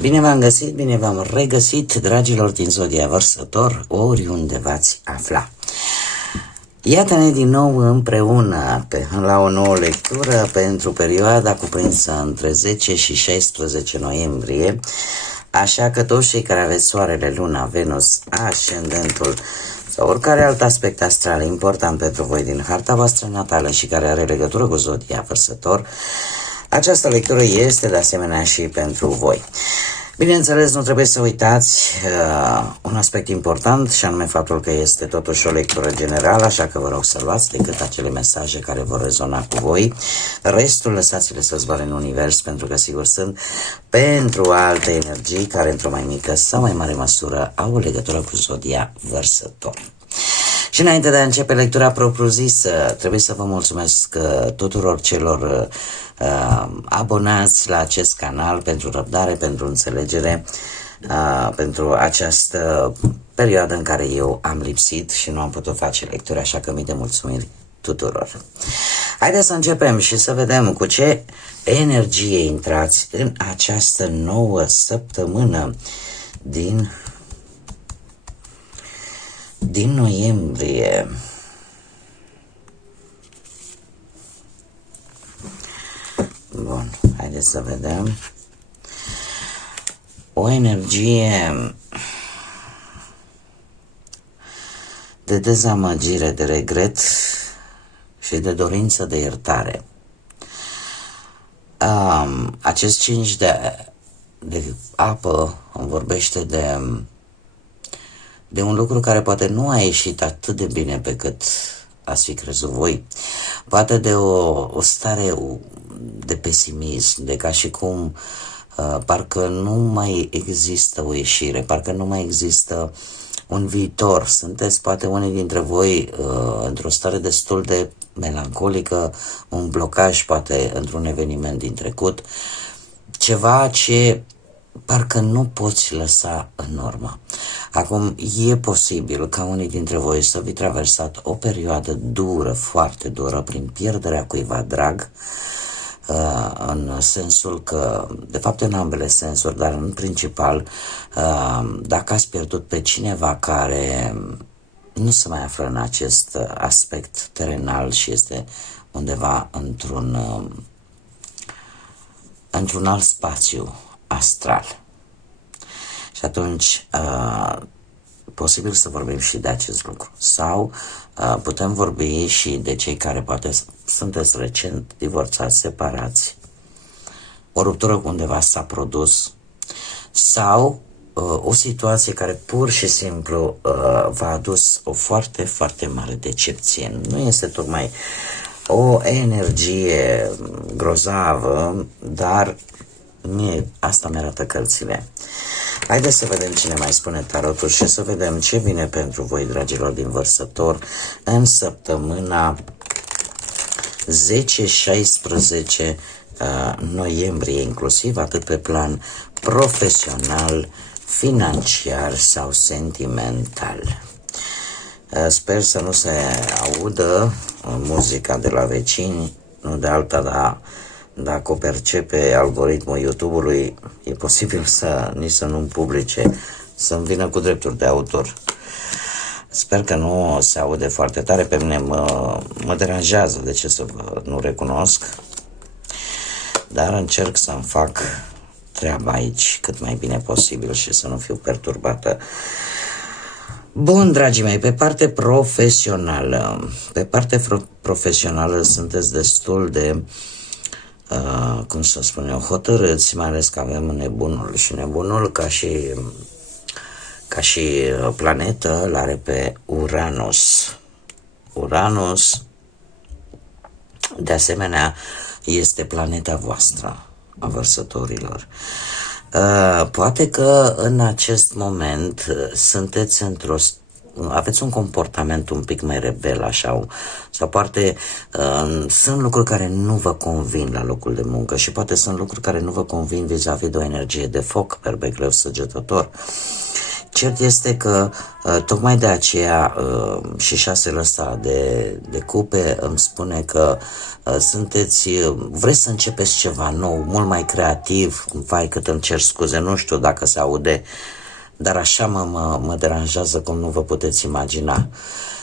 Bine v-am găsit, bine v-am regăsit, dragilor din Zodia Vărsător, oriunde v-ați afla. Iată-ne din nou împreună la o nouă lectură pentru perioada cuprinsă între 10 și 16 noiembrie, așa că toți cei care aveți Soarele, Luna, Venus, Ascendentul sau oricare alt aspect astral important pentru voi din harta voastră natală și care are legătură cu Zodia Vărsător, această lectură este de asemenea și pentru voi. Bineînțeles, nu trebuie să uitați un aspect important, și anume faptul că este totuși o lectură generală, așa că vă rog să luați decât acele mesaje care vor rezona cu voi. Restul lăsați-le să zboare în univers, pentru că sigur sunt pentru alte energii care într-o mai mică sau mai mare măsură au o legătură cu Zodia Vărsător. Și înainte de a începe lectura propriu-zisă, trebuie să vă mulțumesc tuturor celor abonați la acest canal pentru răbdare, pentru înțelegere, pentru această perioadă în care eu am lipsit și nu am putut face lecturi, așa că mii de mulțumiri tuturor. Haideți să începem și să vedem cu ce energie intrați în această nouă săptămână din noiembrie. Bun, haideți să vedem. O energie de dezamăgire, de regret și de dorință de iertare. Acest 5 de apă îmi vorbește de un lucru care poate nu a ieșit atât de bine pe cât ați fi crezut voi. Poate de o stare de pesimism, de ca și cum parcă nu mai există o ieșire, parcă nu mai există un viitor. Sunteți poate unii dintre voi într-o stare destul de melancolică, un blocaj poate într-un eveniment din trecut, ceva ce parcă nu poți lăsa în urmă. Acum, e posibil ca unii dintre voi să fi traversat o perioadă dură, foarte dură, prin pierderea cuiva drag, în sensul că, de fapt în ambele sensuri, dar în principal, dacă ați pierdut pe cineva care nu se mai află în acest aspect terenal și este undeva într-un alt spațiu astral. Și atunci posibil să vorbim și de acest lucru. Sau putem vorbi și de cei care poate sunteți recent divorțați, separați, o ruptură undeva s-a produs, sau o situație care pur și simplu v-a adus o foarte, foarte mare decepție. Nu este tocmai o energie grozavă, dar asta mi-arată cărțile. Haideți să vedem cine mai spune tarotul și să vedem ce vine pentru voi, dragilor din Vărsător, în săptămâna 10-16 noiembrie, inclusiv atât pe plan profesional, financiar sau sentimental. Sper să nu se audă muzica de la vecini, nu de alta, dar dacă o percepe algoritmul YouTube-ului, e posibil să nu-mi publice, să-mi vină cu drepturi de autor. Sper că nu se aude foarte tare, pe mine mă deranjează, de ce să nu recunosc, dar încerc să-mi fac treaba aici cât mai bine posibil și să nu fiu perturbată. Bun, dragii mei, pe parte profesională sunteți destul de cum să spun eu, hotărâți, mai ales că avem nebunul și nebunul ca și planetă l-are pe Uranus. Uranus de asemenea este planeta voastră a vărsătorilor. Poate că în acest moment sunteți aveți un comportament un pic mai rebel, așa, sau poate sunt lucruri care nu vă convin la locul de muncă și poate sunt lucruri care nu vă convin vis-a-vis de o energie de foc, berbec, leu, săgetător. Cert este că tocmai de aceea și șasele ăsta de cupe îmi spune că vreți să începeți ceva nou, mult mai creativ. Vai cât îmi cer scuze, nu știu dacă se aude, dar așa mă deranjează cum nu vă puteți imagina.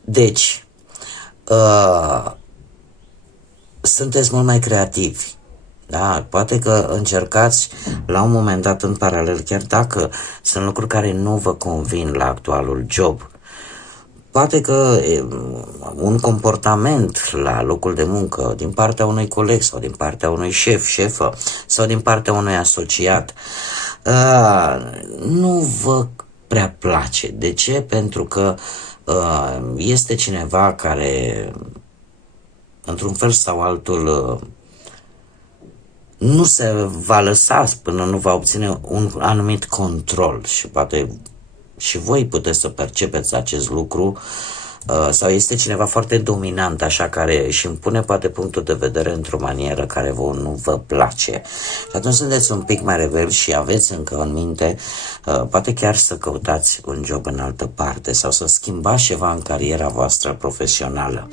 Deci, sunteți mult mai creativi. Da, poate că încercați la un moment dat în paralel, chiar dacă sunt lucruri care nu vă convin la actualul job. Poate că un comportament la locul de muncă din partea unui coleg sau din partea unui șefă sau din partea unui asociat nu vă prea place. De ce? Pentru că este cineva care într-un fel sau altul nu se va lăsa până nu va obține un anumit control și poate și voi puteți să percepeți acest lucru sau este cineva foarte dominant așa care își impune poate punctul de vedere într-o manieră care nu vă place și atunci sunteți un pic mai rebeli și aveți încă în minte poate chiar să căutați un job în altă parte sau să schimbați ceva în cariera voastră profesională,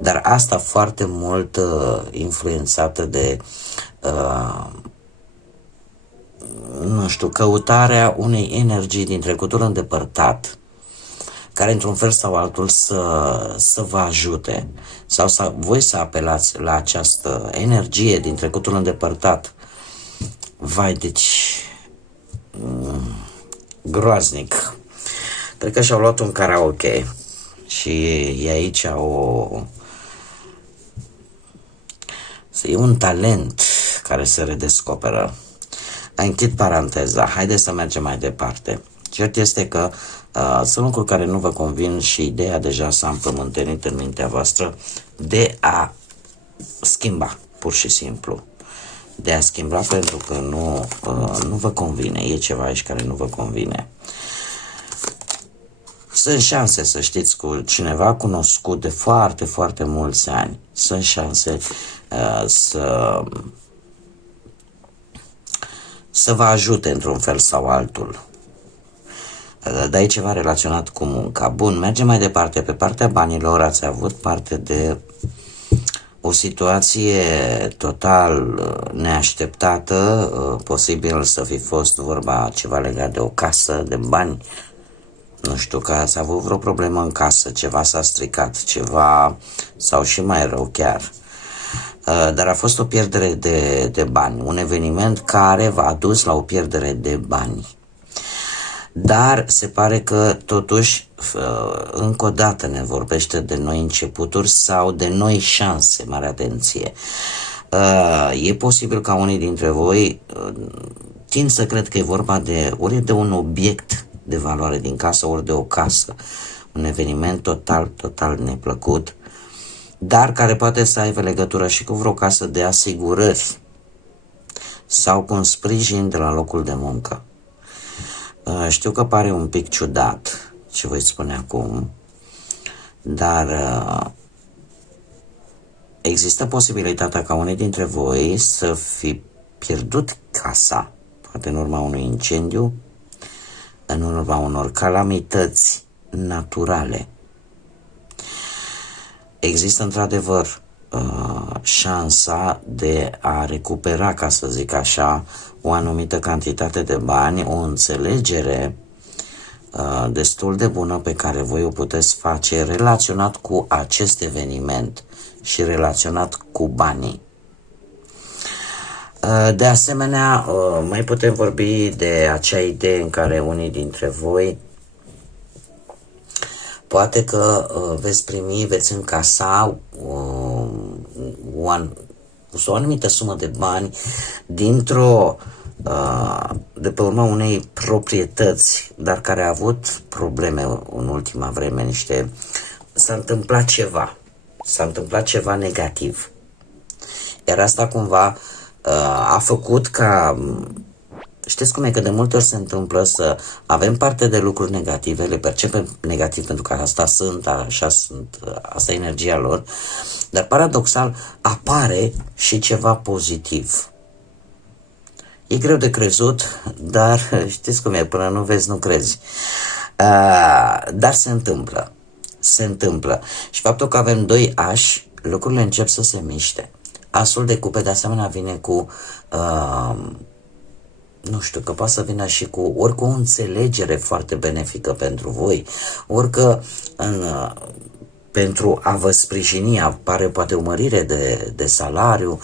dar asta foarte mult influențată de nu știu, căutarea unei energii din trecutul îndepărtat care într-un fel sau altul să vă ajute sau voi să apelați la această energie din trecutul îndepărtat. Vai, deci groaznic. Cred că și-au luat un karaoke și e aici e un talent care se redescoperă. Închid paranteza, haideți să mergem mai departe. Cert este că sunt lucruri care nu vă convin și ideea deja s-a împământenit în mintea voastră de a schimba, pur și simplu. De a schimba pentru că nu vă convine, e ceva aici care nu vă convine. Sunt șanse, să știți, cu cineva cunoscut de foarte, foarte mulți ani, sunt șanse să vă ajute într-un fel sau altul. Dar e ceva relaționat cu munca. Bun, mergem mai departe. Pe partea banilor ați avut parte de o situație total neașteptată, posibil să fi fost vorba ceva legat de o casă, de bani. Nu știu, că ați avut vreo problemă în casă, ceva s-a stricat, ceva sau și mai rău chiar. Dar a fost o pierdere de bani, un eveniment care v-a dus la o pierdere de bani. Dar se pare că totuși încă o dată ne vorbește de noi începuturi sau de noi șanse, mare atenție. E posibil ca unii dintre voi tind să cred că e vorba ori de un obiect de valoare din casă, ori de o casă. Un eveniment total neplăcut, dar care poate să aibă legătură și cu vreo casă de asigurări sau cu un sprijin de la locul de muncă. Știu că pare un pic ciudat ce voi spune acum, dar există posibilitatea ca unii dintre voi să fi pierdut casa, poate în urma unui incendiu, în urma unor calamități naturale. Există într-adevăr șansa de a recupera, ca să zic așa, o anumită cantitate de bani, o înțelegere destul de bună pe care voi o puteți face relaționat cu acest eveniment și relaționat cu banii. De asemenea, mai putem vorbi de acea idee în care unii dintre voi poate că veți încasa o anumită sumă de bani de pe urma unei proprietăți, dar care a avut probleme în ultima vreme, s-a întâmplat ceva negativ. Iar asta cumva a făcut ca, știți cum e, că de multe ori se întâmplă să avem parte de lucruri negative, le percepem negativ pentru că asta e energia lor, dar paradoxal apare și ceva pozitiv. E greu de crezut, dar știți cum e, până nu vezi, nu crezi. Dar se întâmplă. Se întâmplă. Și faptul că avem doi ași, lucrurile încep să se miște. Asul de cupe de asemenea vine cu, nu știu, că poate să vină și cu ori cu o înțelegere foarte benefică pentru voi, ori că pentru a vă sprijini apare poate o mărire de salariu.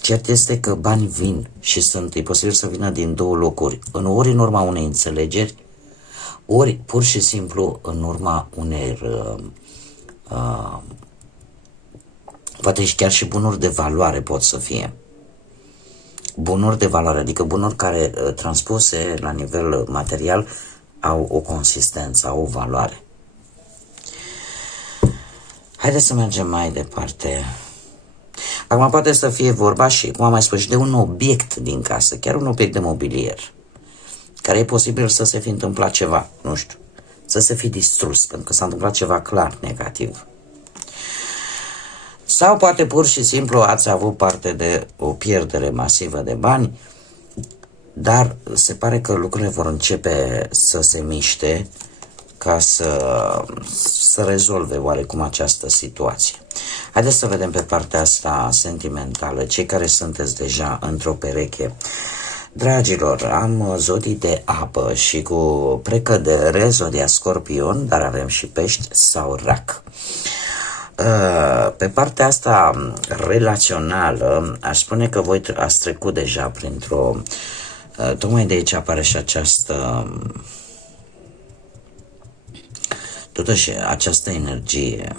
Cert este că bani vin și e posibil să vină din două locuri, ori în urma unei înțelegeri, ori pur și simplu în urma unei poate și chiar și bunuri de valoare pot să fie. Bunuri de valoare, adică bunuri care transpuse la nivel material au o consistență, au o valoare. Haideți să mergem mai departe. Acum poate să fie vorba și, cum am mai spus, și de un obiect din casă, chiar un obiect de mobilier, care e posibil să se fi întâmplat ceva, nu știu, să se fi distrus, pentru că s-a întâmplat ceva clar negativ. Sau poate pur și simplu ați avut parte de o pierdere masivă de bani, dar se pare că lucrurile vor începe să se miște ca să rezolve oarecum această situație. Haideți să vedem pe partea asta sentimentală, cei care sunteți deja într-o pereche. Dragilor, am zodii de apă și cu precădere zodia Scorpion, dar avem și pești sau rac. Pe partea asta relațională, aș spune că voi ați trecut deja printr-o... Tocmai de aici apare și această... Totuși, această energie.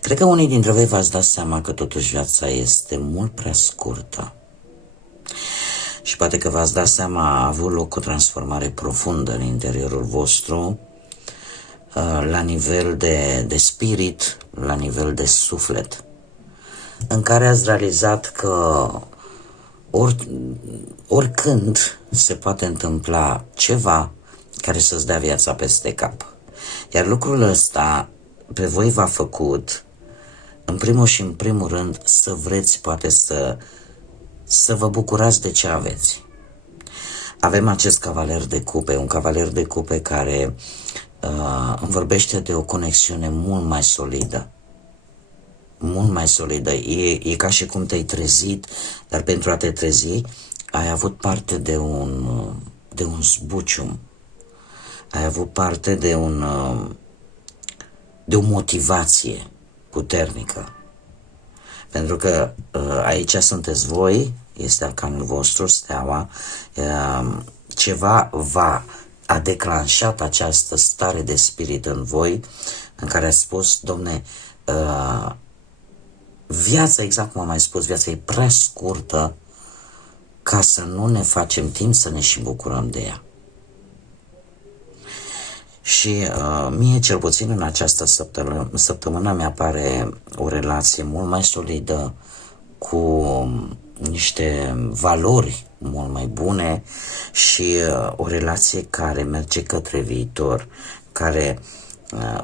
Cred că unii dintre voi v-ați dat seama că totuși viața este mult prea scurtă. Și poate că v-ați dat seama, a avut loc o transformare profundă în interiorul vostru, la nivel de spirit, la nivel de suflet, în care ați realizat că oricând se poate întâmpla ceva care să-ți dea viața peste cap. Iar lucrul ăsta pe voi v-a făcut, în primul și în primul rând, să vreți poate să vă bucurați de ce aveți. Avem acest cavaler de cupe, un cavaler de cupe care îmi vorbește de o conexiune mult mai solidă. Mult mai solidă. E ca și cum te-ai trezit, dar pentru a te trezi ai avut parte de un zbucium. Ai avut parte de o motivație puternică. Pentru că aici sunteți voi, este arcanul vostru, steaua, ceva a declanșat această stare de spirit în voi, în care ați spus, domne, viața, exact cum am mai spus, viața e prea scurtă ca să nu ne facem timp să ne și bucurăm de ea. Și mie, cel puțin în această săptămână, mi-apare o relație mult mai solidă, cu niște valori mult mai bune și o relație care merge către viitor, care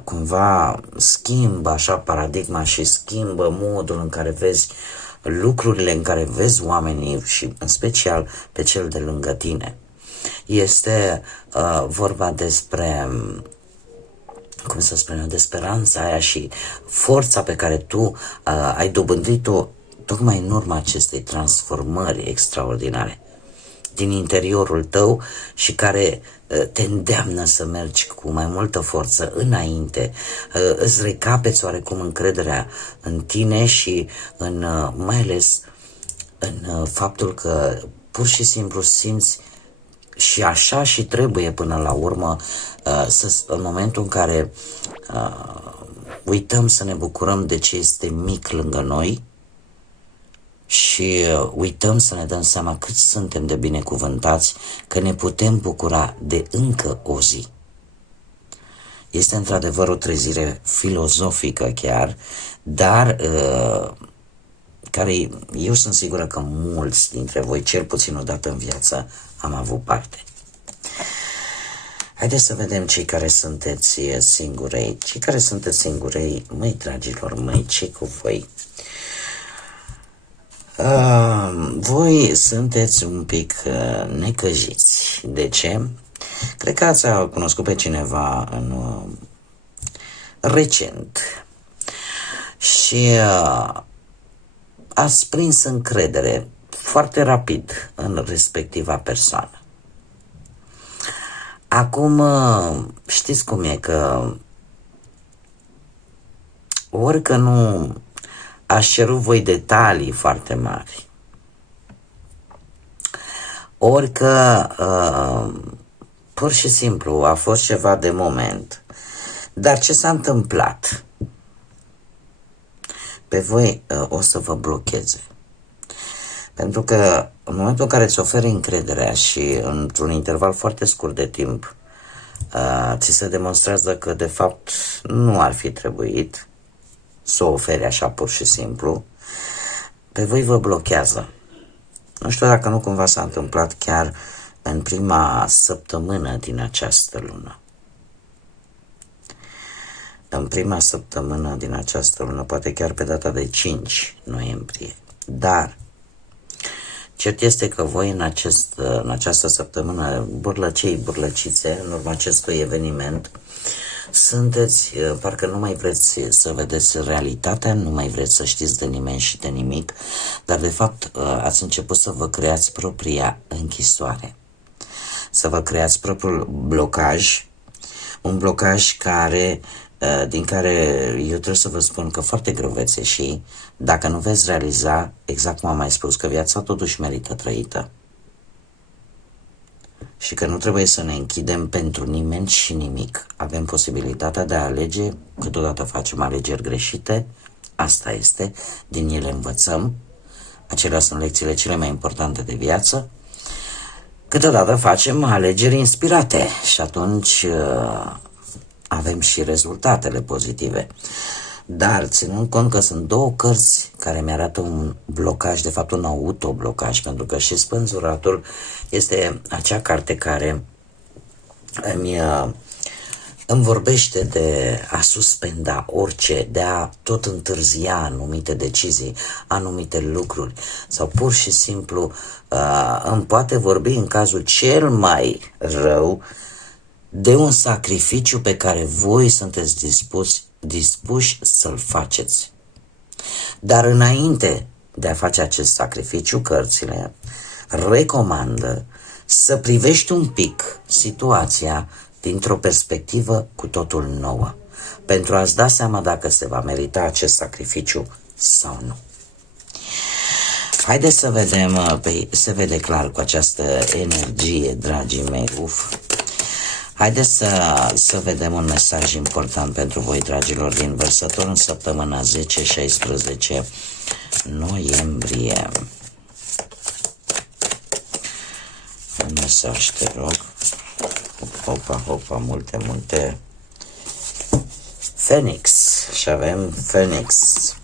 cumva schimbă așa paradigma și schimbă modul în care vezi lucrurile, în care vezi oamenii și în special pe cel de lângă tine. Este vorba despre, cum să spun eu, de speranța aia și forța pe care tu ai dobândit-o tocmai în urma acestei transformări extraordinare din interiorul tău și care te îndeamnă să mergi cu mai multă forță înainte, îți recapeți oarecum încrederea în tine și mai ales în faptul că pur și simplu simți și așa și trebuie până la urmă, în momentul în care uităm să ne bucurăm de ce este mic lângă noi și uităm să ne dăm seama cât suntem de binecuvântați, că ne putem bucura de încă o zi. Este într-adevăr o trezire filozofică chiar, dar care eu sunt sigură că mulți dintre voi, cel puțin o dată în viață, am avut parte. Haideți să vedem cei care sunteți singurei. Cei care sunteți singurei, măi dragilor, măi, ce cu voi? Voi sunteți un pic necăjiți. De ce? Cred că ați cunoscut pe cineva recent și ați prins încredere foarte rapid în respectiva persoană. Acum știți cum e, că orică nu aș cerut voi detalii foarte mari, orică pur și simplu a fost ceva de moment, dar ce s-a întâmplat? Pe voi o să vă blocheze. Pentru că în momentul în care îți oferi încrederea și într-un interval foarte scurt de timp ți se demonstrează că de fapt nu ar fi trebuit să o oferi așa pur și simplu, pe voi vă blochează. Nu știu dacă nu cumva s-a întâmplat chiar în prima săptămână din această lună. În prima săptămână din această lună, poate chiar pe data de 5 noiembrie. Dar cert este că voi în această săptămână, burlăcițe, în urma acestui eveniment, sunteți, parcă nu mai vreți să vedeți realitatea, nu mai vreți să știți de nimeni și de nimic, dar de fapt ați început să vă creați propria închisoare, să vă creați propriul blocaj, un blocaj din care eu trebuie să vă spun că foarte greu veți ieși dacă nu veți realiza, exact cum am mai spus, că viața totuși merită trăită și că nu trebuie să ne închidem pentru nimeni și nimic. Avem posibilitatea de a alege, câteodată facem alegeri greșite, asta este, din ele învățăm, acelea sunt lecțiile cele mai importante de viață, câteodată facem alegeri inspirate și atunci avem și rezultatele pozitive. Dar ținând cont că sunt două cărți care mi-arată un blocaj, de fapt un autoblocaj, pentru că și Spânzuratul este acea carte care îmi vorbește de a suspenda orice, de a tot întârzia anumite decizii, anumite lucruri, sau pur și simplu îmi poate vorbi în cazul cel mai rău de un sacrificiu pe care voi sunteți dispuși să-l faceți. Dar înainte de a face acest sacrificiu, cărțile recomandă să privești un pic situația dintr-o perspectivă cu totul nouă, pentru a-ți da seama dacă se va merita acest sacrificiu sau nu. Haideți să vedem, se vede clar cu această energie, dragii mei, Haideți să vedem un mesaj important pentru voi, dragilor, din Vărsător în săptămâna 10-16 noiembrie. Un mesaj, te rog. Hopa, multe. Phoenix. Și avem Phoenix,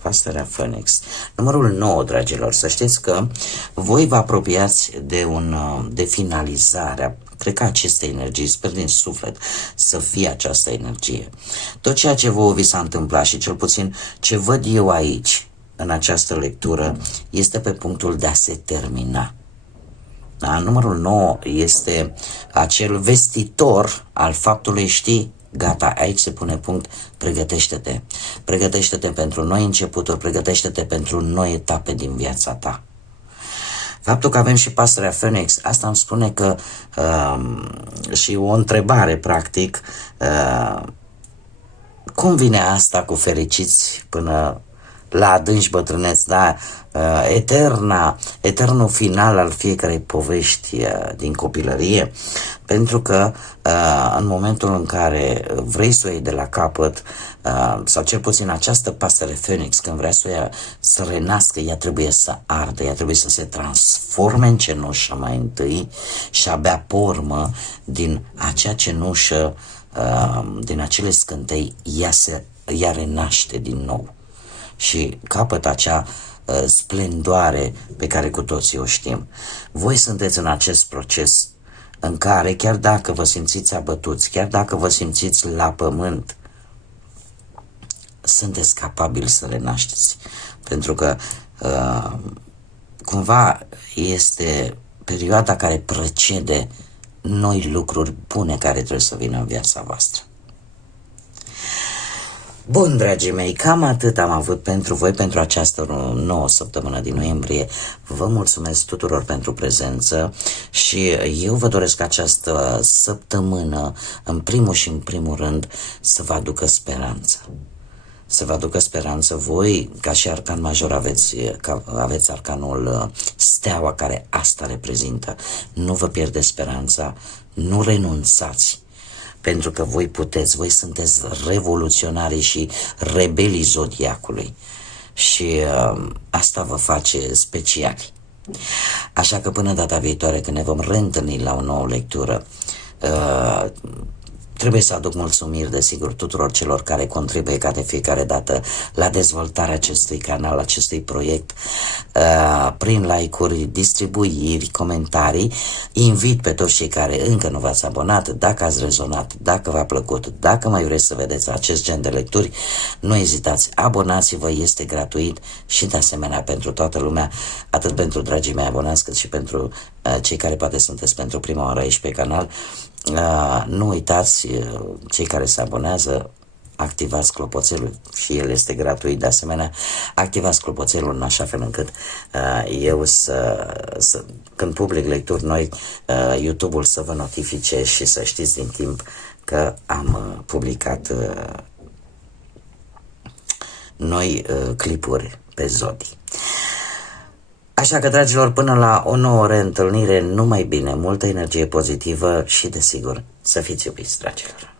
pasărea Phoenix. Numărul 9, dragilor, să știți că voi vă apropiați de finalizarea, cred că aceste energii, sper din suflet să fie această energie. Tot ceea ce vi s-a întâmplat și cel puțin ce văd eu aici, în această lectură, este pe punctul de a se termina. Da? Numărul 9 este acel vestitor al faptului, știi, gata, aici se pune punct, pregătește-te. Pregătește-te pentru noi începuturi, pregătește-te pentru noi etape din viața ta. Faptul că avem și pasărea Phoenix, asta îmi spune că și o întrebare, practic, cum vine asta cu fericiți până la adânci bătrâneți, da? Eternul final al fiecarei povești din copilărie, pentru că în momentul în care vrei să o iei de la capăt, sau cel puțin această pasăre Phoenix, când vrea să renască, ea trebuie să ardă, ea trebuie să se transforme în cenușă mai întâi și abia pe urmă din acea cenușă, din acele scântei, ea renaște din nou și capătă acea splendoare pe care cu toții o știm. Voi sunteți în acest proces în care, chiar dacă vă simțiți abătuți, chiar dacă vă simțiți la pământ, sunteți capabili să renașteți. Pentru că cumva este perioada care precede noi lucruri bune care trebuie să vină în viața voastră. Bun, dragii mei, cam atât am avut pentru voi pentru această nouă săptămână din noiembrie. Vă mulțumesc tuturor pentru prezență și eu vă doresc această săptămână, în primul și în primul rând, să vă aducă speranță. Să vă aducă speranță voi, ca și arcan major, aveți arcanul steaua, care asta reprezintă. Nu vă pierdeți speranța, nu renunțați, pentru că voi puteți, voi sunteți revoluționarii și rebelii zodiacului și asta vă face speciali. Așa că până data viitoare, când ne vom reîntâlni la o nouă lectură, trebuie să aduc mulțumiri, desigur, tuturor celor care contribuie ca de fiecare dată la dezvoltarea acestui canal, acestui proiect, prin like-uri, distribuiri, comentarii. Invit pe toți cei care încă nu v-ați abonat, dacă ați rezonat, dacă v-a plăcut, dacă mai vreți să vedeți acest gen de lecturi, nu ezitați, abonați-vă, este gratuit și de asemenea pentru toată lumea, atât pentru dragii mei abonați, cât și pentru cei care poate sunteți pentru prima oară aici pe canal. Nu uitați, cei care se abonează, activați clopoțelul și el este gratuit. De asemenea, activați clopoțelul în așa fel încât eu când public lecturi noi, YouTube-ul să vă notifice și să știți din timp că am publicat noi clipuri pe zodii. Așa că, dragilor, până la o nouă reîntâlnire, numai bine, multă energie pozitivă și, desigur, să fiți iubiți, dragilor.